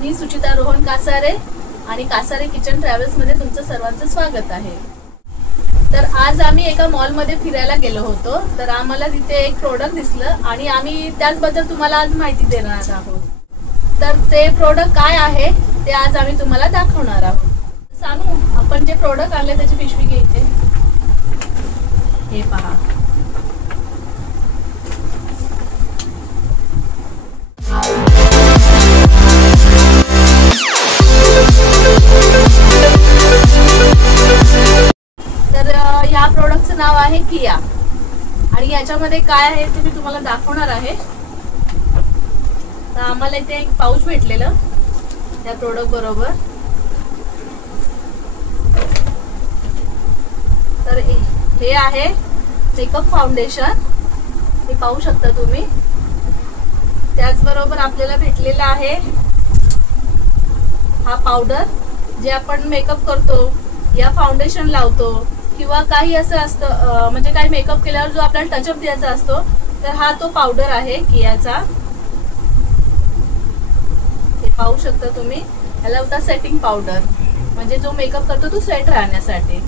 मी सुचिता रोहन कासारे आणि Kasare kitchen travels मध्ये तुमचं सर्वांचं स्वागत आहे। तर आज आम्ही एका मॉल मध्ये फिरायला गेलो होतो, तर आम्हाला तिथे एक प्रोडक्ट दिसलं आणि आम्ही त्याचबद्दल तुम्हाला आज माहिती देणार आहोत। तर ते प्रोडक्ट काय आहे ते आज आम्ही तुम्हाला दाखवणार आहोत। सानू, आपण जे प्रोडक्ट आणले त्याची पिशवी घ्यायची, हे पहा। तर या प्रोडक्टचं नाव आहे किया आणि याच्यामध्ये काय आहे ते मी तुम्हाला दाखवणार आहे। तर आम्हाला इथे एक पाऊच भेटलेलं त्या प्रोडक्ट बरोबर। तर हे आहे मेकअप फाउंडेशन, हे पाहू शकता तुम्ही। त्याचबरोबर आपल्याला भेटलेला आहे हा पावडर, जे आपण मेकअप करतो या फाउंडेशन लावतो किंवा काही असं असतं, म्हणजे काही मेकअप केल्यावर जो आपल्याला टचअप द्यायचा असतो, तर हा तो पावडर आहे कियाचा। हे पाहू शकता तुम्ही, याला होता सेटिंग पावडर, म्हणजे जो मेकअप करतो तो सेट राहण्यासाठी।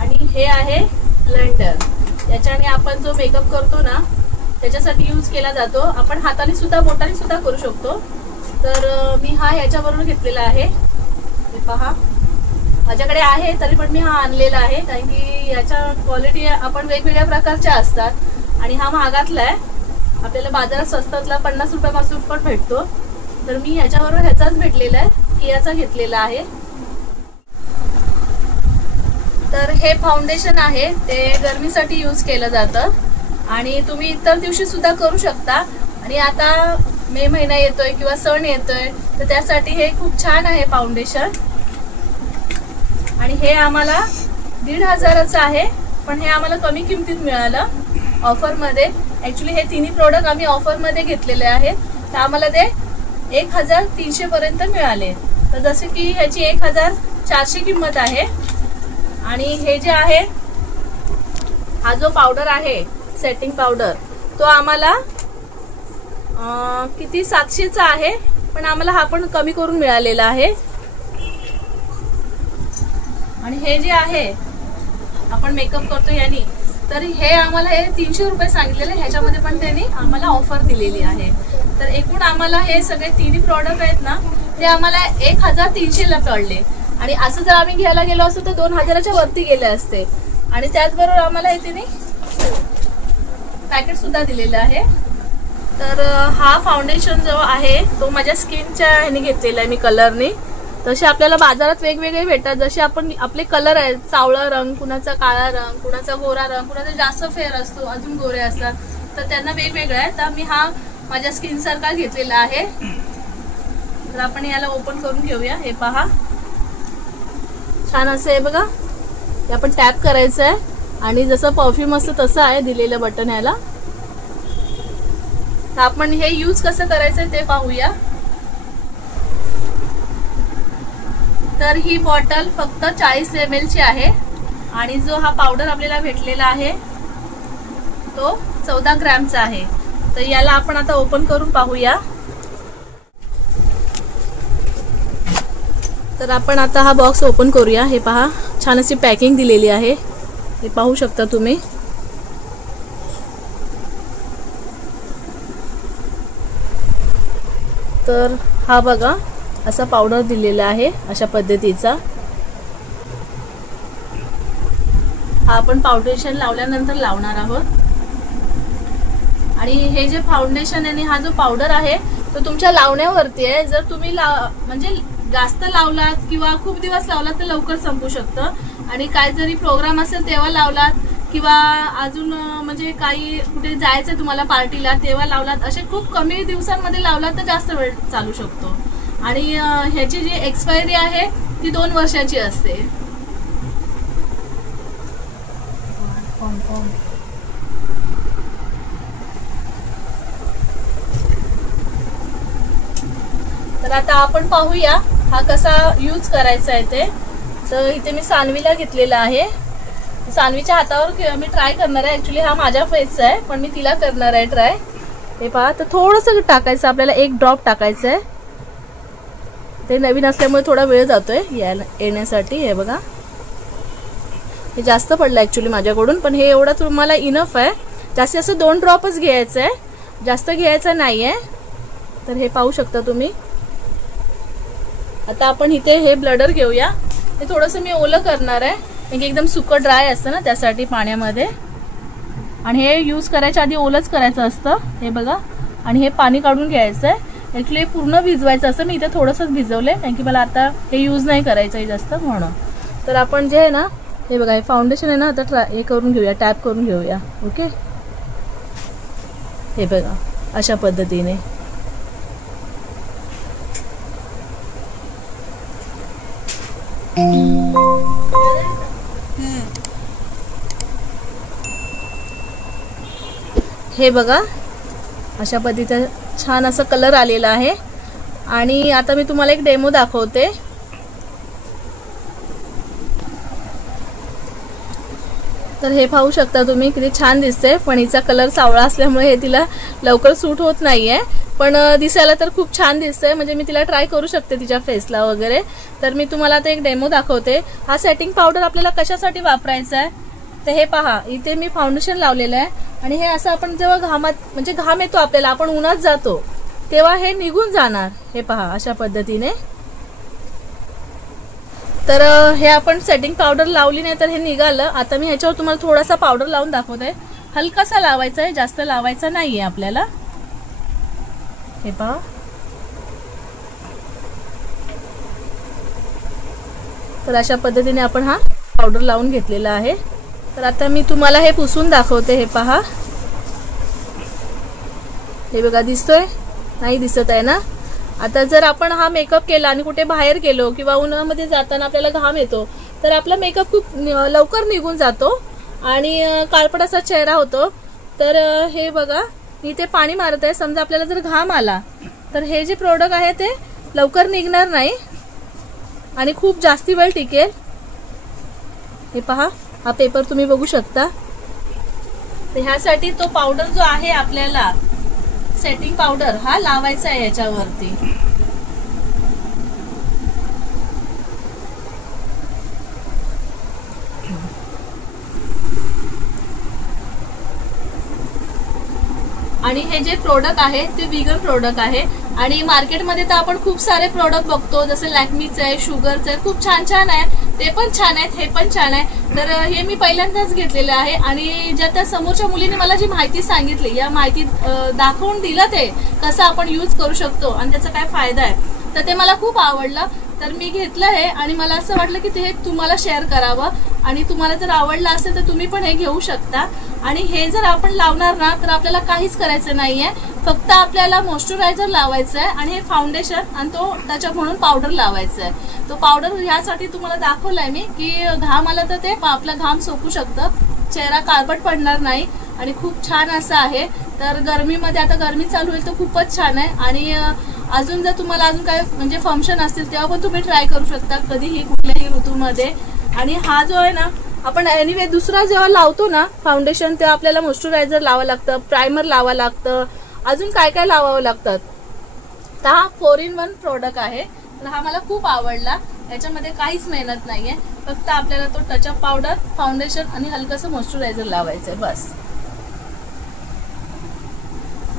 आणि हे आहे ब्लेंडर, याच्याने आपण जो मेकअप करतो ना त्याच्यासाठी यूज केला जातो। आपण हाताने सुद्धा बोटाने सुद्धा करू शकतो। तर मी हा याच्याबरोबर घेतलेला आहे, हे पहा। माझ्याकडे आहे तरी पण मी हा आणलेला आहे, कारण की याच्या क्वालिटी आपण वेगवेगळ्या प्रकारच्या असतात आणि हा महागातला आहे। आपल्याला बाजारात स्वस्तातला 50 रुपयापासून पण भेटतो। तर मी याच्याबरोबर ह्याचाच भेटलेला आहे, कियाचा घेतलेला आहे। तर हे फाउंडेशन आहे ते गरमीसाठी यूज केलं जातं आणि तुम्ही इतर दिवशी सुद्धा करू शकता। आणि आता मे महिना येतोय किंवा सण येतोय, तर त्यासाठी हे खूप छान आहे फाउंडेशन। आणि हे आम्हाला 1500चं आहे, पण हे आम्हाला कमी किमतीत मिळालं ऑफरमध्ये। ॲक्च्युली हे तिन्ही प्रोडक्ट आम्ही ऑफरमध्ये घेतलेले आहेत, तर आम्हाला ते 1300 पर्यंत मिळाले। तर जसे की ह्याची 1400 किंमत आहे। आणि हे जे आहे, हा जो पावडर आहे सेटिंग पावडर, तो आम्हाला किती 700चा आहे, पण आम्हाला हा पण कमी करून मिळालेला आहे। आणि हे जे आहे आपण मेकअप करतो यानी, तर हे आम्हाला हे 300 रुपये सांगितलेले, ह्याच्यामध्ये पण त्यांनी आम्हाला ऑफर दिलेली आहे। तर एकूण आम्हाला हे सगळे तिन्ही प्रॉडक्ट आहेत ना, ते आम्हाला 1300ला पडले। आणि असं जर आम्ही घ्यायला गेलो असतो तर 2000च्या वरती गेले असते। आणि त्याचबरोबर आम्हाला हे त्यांनी पॅकेट सुद्धा दिलेलं आहे। तर हा फाउंडेशन जो आहे तो माझ्या स्किनच्या ह्याने घेतलेला आहे मी, कलरने। तसे आपल्याला बाजारात वेगवेगळे भेटतात, जसे आपण आपले कलर आहेत, सावळा रंग, कुणाचा काळा रंग, कुणाचा गोरा रंग, कुणाचा जास्त फेअर असतो, अजून गोरे असतात, तर त्यांना वेगवेगळं आहे। तर मी हा माझ्या स्किन सारखा घेतलेला आहे। तर आपण याला ओपन करून घेऊया, हे पहा। छान असं आहे बघा, हे आपण टॅप करायचं आहे आणि जसं परफ्यूम असतं तसं आहे दिलेलं बटन याला। तर आपण हे यूज कसं करायचं ते पाहूया। तर ही बॉटल फक्त 40 ml ची आहे आणि जो हा पावडर आपल्याला भेटलेला आहे तो 14 ग्रॅमचा आहे। तर याला आपण आता ओपन करून पाहूया। तर आपण आता हा बॉक्स ओपन करूया, हे पहा। छान अशी पॅकिंग दिलेली आहे, हे पाहू शकता तुम्ही। तर हा बघा, असा पावडर दिलेला आहे अशा पद्धतीचा। हा आपण फाउंडेशन लावल्यानंतर लावणार आहोत। आणि हे जे फाउंडेशन आणि हा जो पावडर आहे तो तुमच्या लावण्यावरती आहे। जर तुम्ही म्हणजे जास्त लावलात किंवा खूप दिवस लावलात तर लवकर संपू शकतं। आणि काय जरी प्रोग्राम असेल तेव्हा लावलात किंवा अजून म्हणजे काही कुठे जायचं तुम्हाला पार्टीला तेव्हा लावलात, असे खूप कमी दिवसांमध्ये लावलात तर जास्त वेळ चालू शकतो। आणि ह्याची जी एक्सपायरी आहे ती 2 वर्षाची असते। तर आता आपण पाहूया हा कसा यूज करायचा आहे ते। तर इथे मी सानवीला घेतलेला आहे, सानवीच्या हातावर मी ट्राय करणार आहे। ॲक्च्युली हा माझ्या फेसचा आहे पण मी तिला करणार आहे ट्राय। हे पहा, तर थोडंसं टाकायचं आपल्याला, 1 ड्रॉप टाकायचं आहे. ते नवीन असल्यामुळे थोडा वेळ जातोय येण्यासाठी. हे बघा, हे जास्त पडलं ॲक्च्युली माझ्याकडून, पण हे एवढं तुम्हाला इनफ आहे. जास्तीत जास्त 2 ड्रॉपच घ्यायचं आहे, जास्त घ्यायचं नाही आहे. तर हे पाहू शकता तुम्ही. आता आपण इथे हे ब्लडर घेऊया. हे थोडंसं मी ओलं करणार आहे, म्हणजे एकदम सुकं ड्राय असतं ना त्यासाठी पाण्यामध्ये. आणि हे यूज करायच्या आधी ओलंच करायचं असतं. हे बघा, आणि हे पाणी काढून घ्यायचं आहे. ॲक्च्युली पूर्ण भिजवायचं असतं. मी इथे थोडंसंच भिजवलं आहे, कारण की मला आता हे यूज नाही करायचं आहे जास्त म्हणून. तर आपण जे आहे ना, हे बघा, हे फाउंडेशन आहे ना, आता हे करून घेऊया, टॅप करून घेऊया. ओके, हे बघा अशा पद्धतीने. हे बघा अशा पद्धतीने छान असं कलर आलेला आहे. आणि आता मी तुम्हाला एक डेमो दाखवते. तर हे पाहू शकता तुम्ही, किती छान दिसते. पण हिचा कलर सावळा असल्यामुळे हे तिला लवकर सूट होत नाहीये, पण दिसायला तर खूप छान दिसतंय. म्हणजे मी तिला ट्राय करू शकते तिच्या फेसला वगैरे. तर मी तुम्हाला आता एक डेमो दाखवते. हा सेटिंग पावडर आपल्याला कशासाठी वापरायचा आहे, तर हे पहा, इथे मी फाउंडेशन लावलेलं आहे. आणि हे असं आपण जेव्हा घामात, म्हणजे घाम येतो आपल्याला, आपण उन्हात जातो तेव्हा हे निघून जाणार. हे पहा अशा पद्धतीने. तर हे आपण सेटिंग पावडर लावली नाही तर हे निघालं. आता मी ह्याच्यावर तुम्हाला थोडासा पावडर लावून दाखवते. हलकासा लावायचा आहे, जास्त लावायचा नाहीये आपल्याला. हे पहा, तर अशा पद्धतीने आपण हा पावडर लावून घेतलेला आहे. तर आता मी तुम्हाला हे पुसून दाखवते. हे पहा, हे बघा, दिसतोय? नाही दिसत आहे ना. आता जर आपण हा मेकअप केला आणि कुठे बाहेर गेलो किंवा उन्हामध्ये जाताना आपल्याला घाम येतो, तर आपला मेकअप खूप लवकर निघून जातो आणि काळपट असा चेहरा होतो. तर हे बघा, मी ते पाणी मारत आहे. समजा आपल्याला जर घाम आला तर हे जे प्रोडक्ट आहे ते लवकर निघणार नाही आणि खूप जास्ती वेळ टिकेल. हे पहा, हा पेपर तुम्ही बघू शकता. तर ह्यासाठी तो पावडर जो आहे आपल्याला, सेटिंग पावडर, हा लावायचा आहे याच्यावरती. आणि हे जे प्रोडक्ट आहे ते व्हीगन प्रोडक्ट आहे. आणि मार्केटमध्ये तर आपण खूप सारे प्रोडक्ट बघतो, जसे लॅक्मीचं आहे, शुगरचं आहे, खूप छान छान आहे. ते पण छान आहेत, हे पण छान आहे. तर हे मी पहिल्यांदाच घेतलेलं आहे. आणि ज्या त्या समोरच्या मुलीने मला जी माहिती सांगितली, या माहिती दाखवून दिलं ते कसं आपण यूज करू शकतो आणि त्याचा काय फायदा आहे, तर ते मला खूप आवडलं. तर मी घेतलं हे आणि मला असं वाटलं की ते तुम्हाला शेअर करावं. आणि तुम्हाला जर आवडलं असेल तर तुम्ही पण हे घेऊ शकता. आणि हे जर आपण लावणार ना तर आपल्याला काहीच करायचं नाहीये, फक्त आपल्याला मॉइश्चरायझर लावायचं आहे आणि हे फाउंडेशन आणि तो त्याच्या म्हणून पावडर लावायचा आहे. तो पावडर ह्यासाठी तुम्हाला दाखवलाय मी की घाम आला तर ते आपला घाम सोकू शकतं, चेहरा काळपट पडणार नाही आणि खूप छान असं आहे. तर गरमीमध्ये, आता गरमी चालू होईल तर खूपच छान आहे. आणि अजून जर तुम्हाला अजून काय म्हणजे फंक्शन असतील तेव्हा पण तुम्ही ट्राय करू शकता, कधीही कुठल्याही ऋतूमध्ये. आणि हा जो आहे ना, आपण एनिवे दुसरा जेव्हा लावतो ना फाउंडेशन, तेव्हा आपल्याला मॉइश्चरायझर लावावं लागतं, प्रायमर लावावं लागतं, अजून काय काय लावावं लागतं. तर हा 4-in-1 प्रोडक्ट आहे. तर हा मला खूप आवडला. याच्यामध्ये काहीच मेहनत नाहीये, फक्त आपल्याला तो टचअप पावडर, फाउंडेशन आणि हलकंसं मॉइश्चरायझर लावायचंय बस.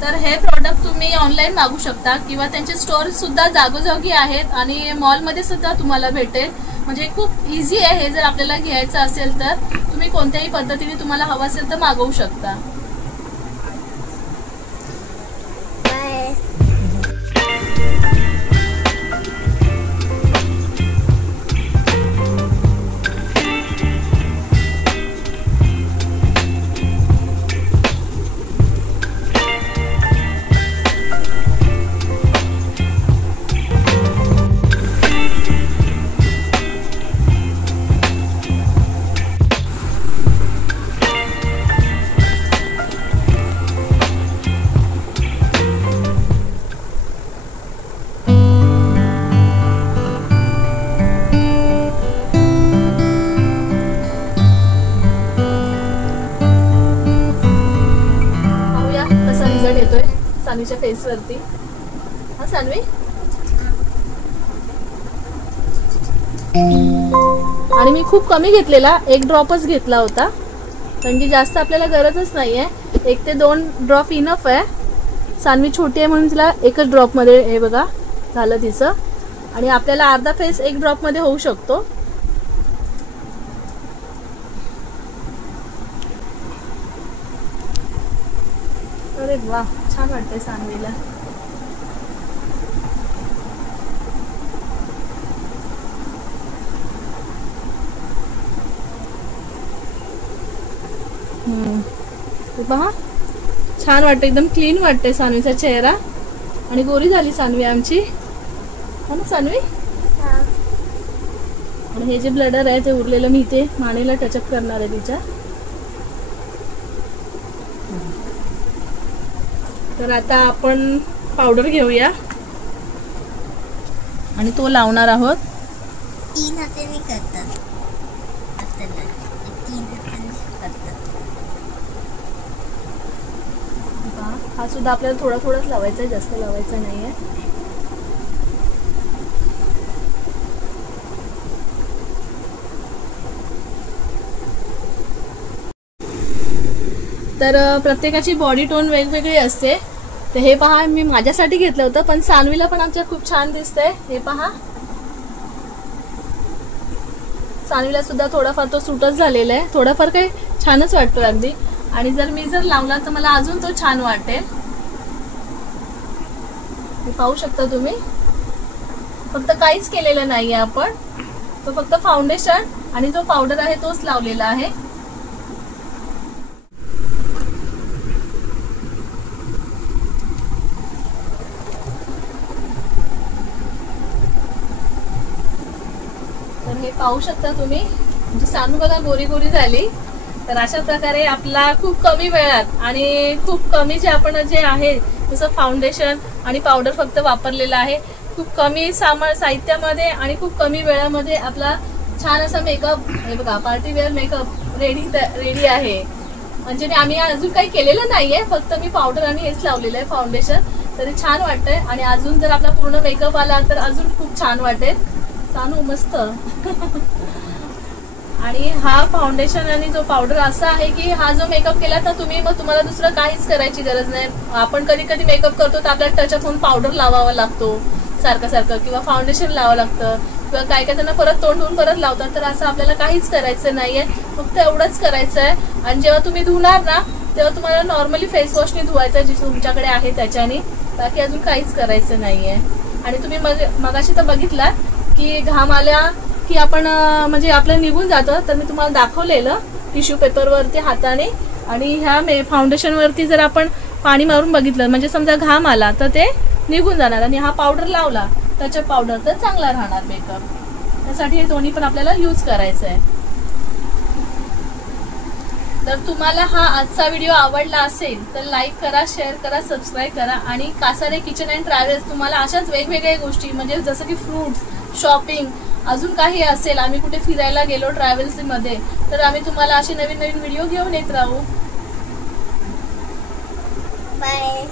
तर हे प्रोडक्ट तुम्ही ऑनलाईन मागू शकता किंवा त्यांचे स्टोर सुद्धा जागोजागी आहेत आणि मॉलमध्ये सुद्धा तुम्हाला भेटेल. म्हणजे खूप इझी आहे. हे जर आपल्याला घ्यायचं असेल तर तुम्ही कोणत्याही पद्धतीने तुम्हाला हवं असेल तर मागवू शकता. फेस वरती. हा सानवी. आणि मी खूप कमी घेतलेला, 1 ड्रॉपच घेतला होता, म्हणजे जास्त आपल्याला गरजच नाहीये. 1 ते 2 ड्रॉप इनफ आहे. सानवी छोटी आहे म्हणून तिला 1च ड्रॉप मध्ये हे बघा झालं तिचं. आणि आपल्याला अर्धा फेस 1 ड्रॉप मध्ये होऊ शकतो. अरे वा, छान वाटतंय सानवीला. पहा छान वाटतं, एकदम क्लीन वाटतंय सानवीचा चेहरा. आणि गोरी झाली सानवी आमची, हो ना सानवी. आणि हे जे ब्लडर आहे ते उरलेलं मी इथे मानेला टचअप करणार आहे तिच्या. तर आता आपण पावडर घेऊया आणि तो लावणार आहोत. 3 हाताने करतात. हा सुद्धा आपल्याला थोडा थोडाच लावायचा आहे, जास्त लावायचा नाहीये. तर प्रत्येकाची बॉडी टोन वेगवेगळी असते. तर हे पहा मी माझ्यासाठी घेतलं होतं, पण सानवीला पण आमच्या खूप छान दिसतंय. हे पहा सानवीला सुद्धा थोडाफार तो सूटच झालेला आहे. थोडाफार काही छानच वाटतोय अगदी. आणि जर मी लावला तर मला अजून तो छान वाटेल. हे पाहू शकता तुम्ही. फक्त काहीच केलेलं नाहीये आपण, तो फक्त फाउंडेशन आणि जो पावडर आहे तोच लावलेला आहे. तर हे पाहू शकता तुम्ही, म्हणजे सानू बघा गोरी गोरी झाली. तर अशा प्रकारे आपला खूप कमी वेळात आणि खूप कमी जे आपण जे आहे जसं फाउंडेशन आणि पावडर फक्त वापरलेला आहे, खूप कमी साहित्यामध्ये आणि खूप कमी वेळामध्ये आपला छान असा मेकअप, हे बघा पार्टी वेअर मेकअप रेडी आहे. म्हणजे आम्ही अजून काही केलेलं नाहीये, फक्त मी पावडर आणि हेच लावलेलं आहे फाउंडेशन. तरी छान वाटतंय. आणि अजून जर आपला पूर्ण मेकअप आला तर अजून खूप छान वाटेल. सानू मस्त. आणि हा फाउंडेशन आणि जो पावडर असा आहे की हा जो मेकअप केला तर तुम्हाला दुसरं काहीच करायची गरज नाही. आपण कधी कधी मेकअप करतो तर आपल्याला टचअप होऊन पावडर लावावा लागतो सारखं किंवा फाउंडेशन लावावं लागतं, किंवा काय काय जण परत तोंड धुवून परत लावतात. तर असं आपल्याला काहीच करायचं नाहीये, फक्त एवढंच करायचं आहे. आणि जेव्हा तुम्ही धुणार ना तेव्हा तुम्हाला नॉर्मली फेस वॉशने धुवायचं जे तुमच्याकडे आहे त्याच्याने, बाकी अजून काहीच करायचं नाहीये. आणि तुम्ही मगाशी तर बघितलात की घाम आल्या की आपण म्हणजे आपलं निघून जातं. तर मी तुम्हाला दाखवलेलं टिश्यू पेपरवरती हाताने. आणि ह्या फाउंडेशन वरती जर आपण पाणी मारून बघितलं म्हणजे समजा घाम आला तर ते निघून जाणार. आणि हा पावडर लावला त्याच्या पावडर तर चांगला राहणार मेकअप. त्यासाठी हे दोन्ही पण आपल्याला यूज करायचं आहे. तर तुम्हाला हा आजचा व्हिडिओ आवडला असेल तर लाईक करा, शेअर करा, सबस्क्राईब करा. आणि कासारे किचन अँड ट्रॅव्हल्स तुम्हाला अशाच वेगवेगळ्या गोष्टी म्हणजे जसं की फ्रूट्स, शॉपिंग, अजून काही असेल, आम्ही कुठे फिरायला गेलो ट्रॅव्हल्समध्ये तर आम्ही तुम्हाला असे नवीन नवीन व्हिडिओ घेऊन येत राहू. बाय.